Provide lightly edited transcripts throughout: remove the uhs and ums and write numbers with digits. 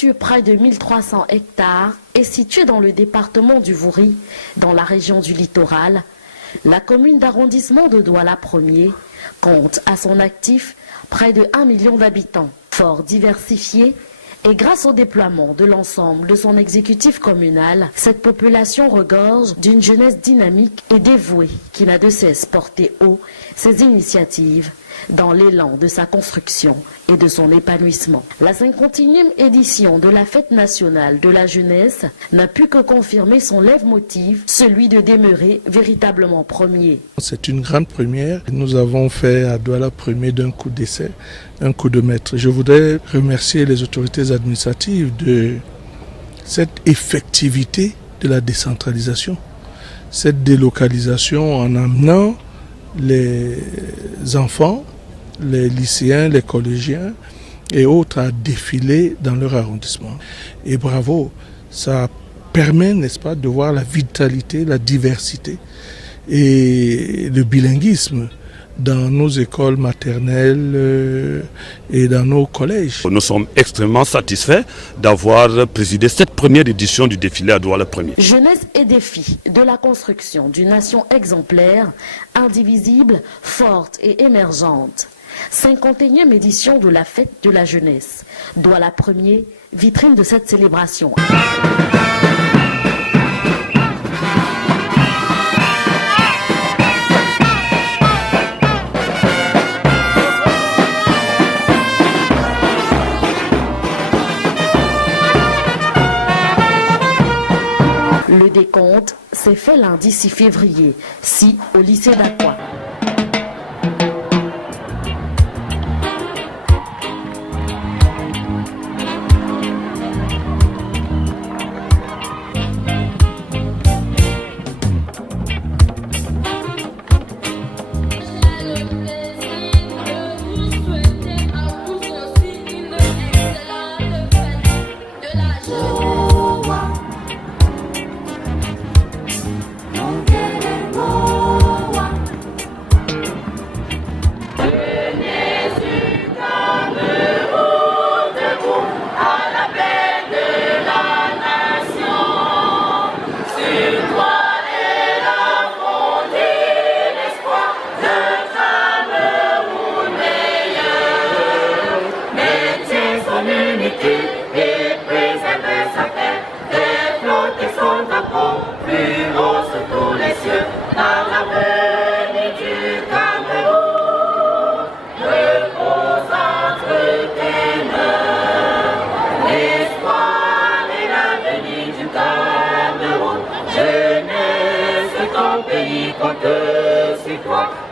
sur près de 1300 hectares et située dans le département du Vouri, dans la région du littoral, la commune d'arrondissement de Douala 1er compte à son actif près de 1 million d'habitants, fort diversifiés. Et grâce au déploiement de l'ensemble de son exécutif communal, cette population regorge d'une jeunesse dynamique et dévouée qui n'a de cesse porté haut ses initiatives dans l'élan de sa construction et de son épanouissement. La 51e édition de la Fête nationale de la jeunesse n'a pu que confirmer son leitmotiv, celui de demeurer véritablement premier. C'est une grande première. Nous avons fait à Douala 1er d'un coup d'essai, un coup de maître. Je voudrais remercier les autorités administratives de cette effectivité de la décentralisation, cette délocalisation en amenant les enfants, les lycéens, les collégiens et autres à défiler dans leur arrondissement. Et bravo, ça permet, n'est-ce pas, de voir la vitalité, la diversité et le bilinguisme dans nos écoles maternelles et dans nos collèges. Nous sommes extrêmement satisfaits d'avoir présidé cette première édition du défilé à Douala 1er. Jeunesse et défi de la construction d'une nation exemplaire, indivisible, forte et émergente. 51e édition de la Fête de la jeunesse. Douala 1er, vitrine de cette célébration. Le décompte s'est fait lundi 6 février, au lycée d'Aqua.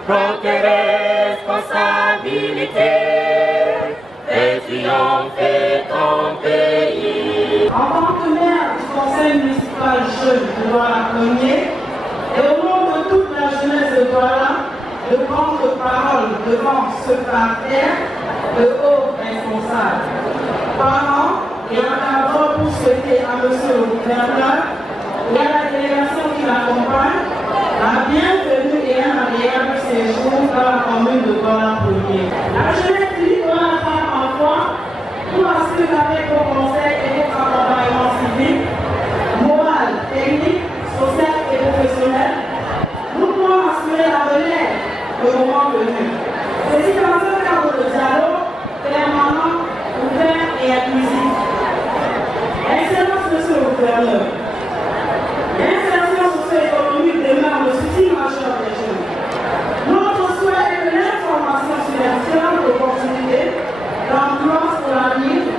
Prends tes responsabilités et triompher ton pays. En tant que maire du conseil municipal jeune de Douala 1er et au nom de toute la jeunesse de Douala, de prendre parole devant ce parterre de hauts responsables, parents et encadrants pour souhaiter à monsieur le gouverneur et à la délégation qui l'accompagne la bienvenue et un agréable séjour dans la commune de Douala 1er. La jeunesse du littoral prend en foi pour assurer avec vos conseils et votre accompagnement civil, moral, technique, social et professionnel, nous pourrons assurer l'avenir le moment venu. Ceci dans un cadre de dialogue permanent, ouvert et inclusif. Excellence, monsieur le gouverneur. L'insertion socio-économique demeure le souci majeur des jeunes. Notre souhait est que l'information sur les différentes opportunités d'emploi salariés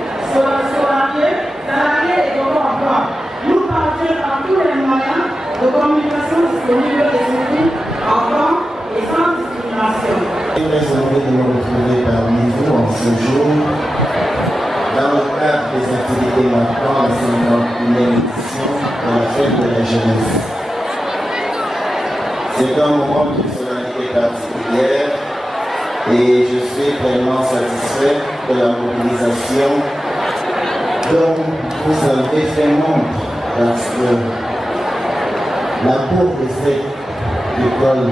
et d'auto-emploi nous parviennent par tous les moyens de communication disponibles et suivis en temps et sans discrimination. Je suis très heureux de me retrouver parmi vous en ce jour dans le cadre des activités marquant la 51e édition de la Fête de la jeunesse. C'est un moment d'une solennité particulière et je suis vraiment satisfait de la mobilisation dont vous avez fait montre parce que la pauvre école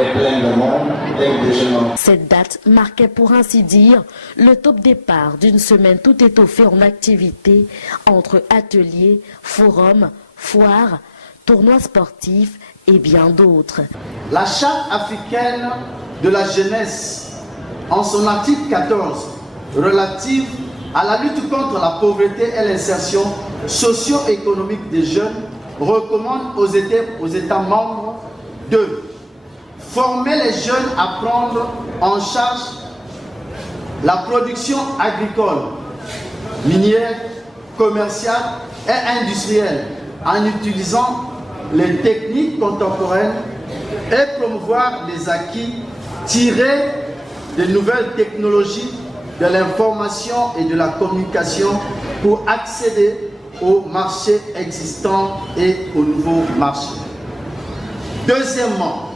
est plein de monde, plein de jeunes. Cette date marquait pour ainsi dire le top départ d'une semaine tout étoffée en activités entre ateliers, forums, foires, tournois sportifs et bien d'autres. La Charte africaine de la jeunesse, en son article 14, relative à la lutte contre la pauvreté et l'insertion socio-économique des jeunes, recommande aux États membres de former les jeunes à prendre en charge la production agricole, minière, commerciale et industrielle en utilisant les techniques contemporaines et promouvoir les acquis tirés des nouvelles technologies de l'information et de la communication pour accéder aux marchés existants et aux nouveaux marchés. Deuxièmement,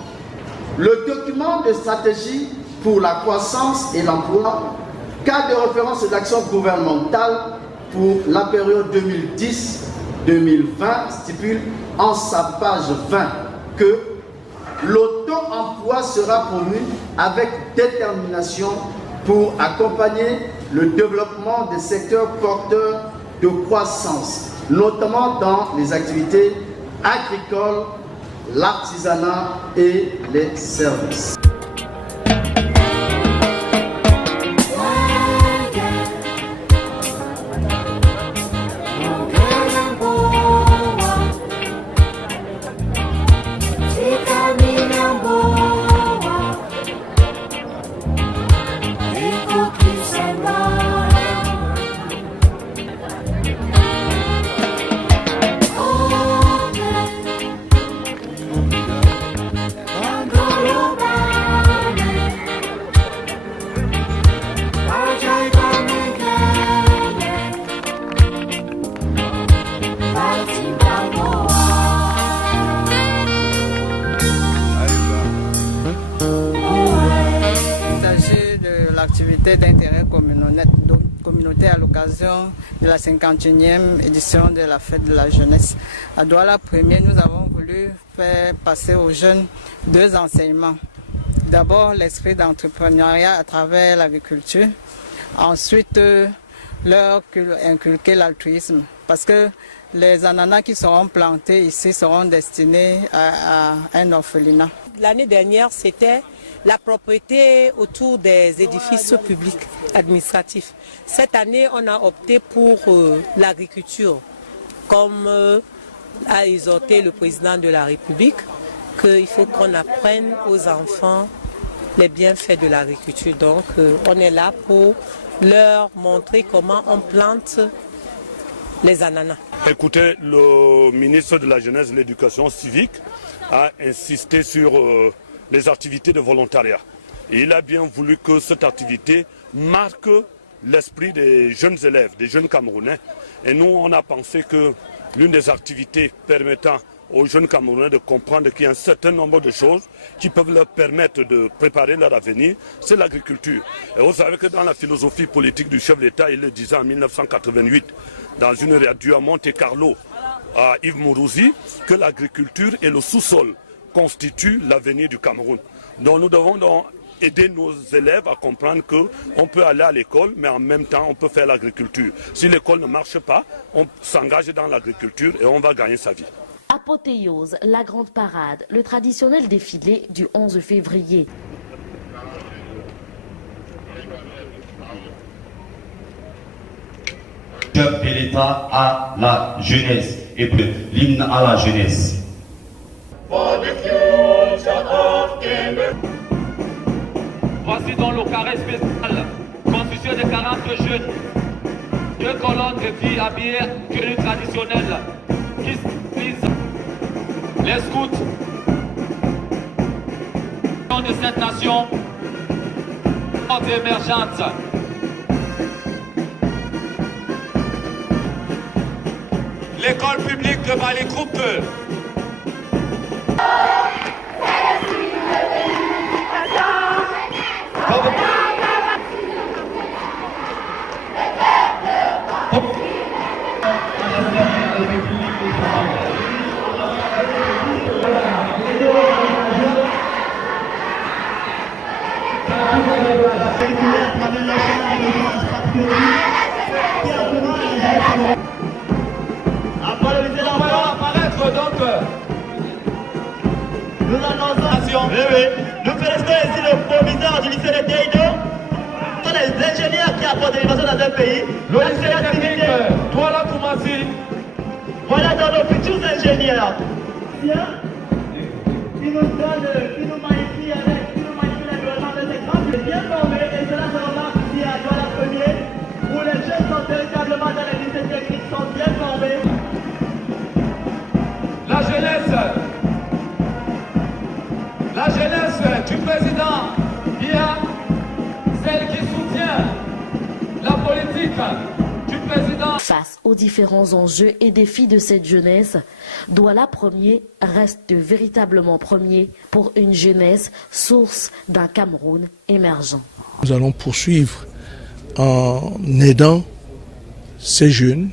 le document de stratégie pour la croissance et l'emploi, cadre de référence d'action gouvernementale pour la période 2010-2020 stipule en sa page 20 que l'auto-emploi sera promu avec détermination pour accompagner le développement des secteurs porteurs de croissance, notamment dans les activités agricoles, l'artisanat et les services. L'activité d'intérêt communautaire à l'occasion de la 51e édition de la fête de la jeunesse. À Douala Premier, nous avons voulu faire passer aux jeunes deux enseignements. D'abord, l'esprit d'entrepreneuriat à travers l'agriculture. Ensuite, leur inculquer l'altruisme. Parce que les ananas qui seront plantés ici seront destinés à un orphelinat. L'année dernière, c'était la propriété autour des édifices publics administratifs. Cette année, on a opté pour l'agriculture, comme a exhorté le président de la République, qu'il faut qu'on apprenne aux enfants les bienfaits de l'agriculture. Donc, on est là pour leur montrer comment on plante les ananas. Écoutez, le ministre de la Jeunesse et de l'Éducation civique a insisté sur les activités de volontariat. Et il a bien voulu que cette activité marque l'esprit des jeunes élèves, des jeunes Camerounais. Et nous, on a pensé que l'une des activités permettant aux jeunes Camerounais de comprendre qu'il y a un certain nombre de choses qui peuvent leur permettre de préparer leur avenir, c'est l'agriculture. Et vous savez que dans la philosophie politique du chef d'État, il le disait en 1988, dans une radio à Monte Carlo, à Yves Mourouzi, que l'agriculture et le sous-sol constituent l'avenir du Cameroun. Donc nous devons donc aider nos élèves à comprendre qu'on peut aller à l'école, mais en même temps on peut faire l'agriculture. Si l'école ne marche pas, on s'engage dans l'agriculture et on va gagner sa vie. Apothéose, la grande parade, le traditionnel défilé du 11 février. Chef de l'État à la jeunesse et l'hymne à la jeunesse. Voici donc le carré spécial constitué de 40 jeunes, 2 colonnes de filles habillées tenues traditionnelles qui symbolisent les scouts de cette nation émergente. L'école publique de Balécroupe. Après le lycée d'Enfants, apparaître donc. Nous annonçons. Oui. Nous félicitons ici le proviseur du lycée de Teido. Ce sont les ingénieurs qui apportent l'innovation dans un pays. Le lycée technique, Douala Koumassi. Voilà dans nos futurs ingénieurs. Qui nous magnifie l'environnement de ces grands lycées bien formés. Et cela se remarque ici à Douala Premier, où les jeunes sont véritablement dans les lycées techniques, sont bien formés. La jeunesse du président, il y a celle qui soutient la politique du président. Face aux différents enjeux et défis de cette jeunesse, Douala Premier reste véritablement premier pour une jeunesse source d'un Cameroun émergent. Nous allons poursuivre en aidant ces jeunes,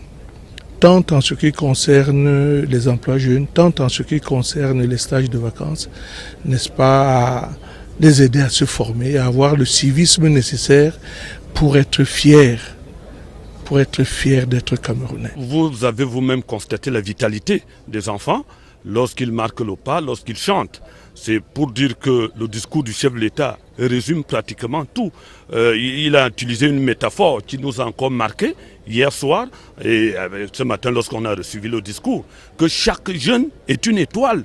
tant en ce qui concerne les emplois jeunes, tant en ce qui concerne les stages de vacances, n'est-ce pas, à les aider à se former, à avoir le civisme nécessaire pour être fiers d'être Camerounais. Vous avez vous-même constaté la vitalité des enfants lorsqu'ils marquent le pas, lorsqu'ils chantent. C'est pour dire que le discours du chef de l'État résume pratiquement tout. Il a utilisé une métaphore qui nous a encore marqué hier soir et ce matin lorsqu'on a suivi le discours, que chaque jeune est une étoile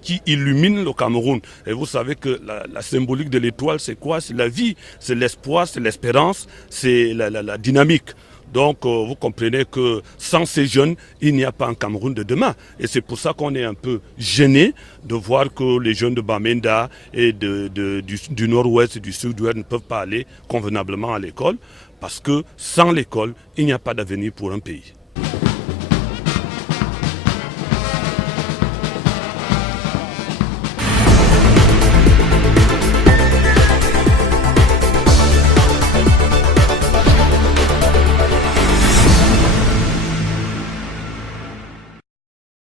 qui illumine le Cameroun. Et vous savez que la symbolique de l'étoile, c'est quoi? C'est la vie, c'est l'espoir, c'est l'espérance, c'est la dynamique. Donc vous comprenez que sans ces jeunes, il n'y a pas un Cameroun de demain. Et c'est pour ça qu'on est un peu gêné de voir que les jeunes de Bamenda et du nord-ouest et du sud-ouest ne peuvent pas aller convenablement à l'école. Parce que sans l'école, il n'y a pas d'avenir pour un pays.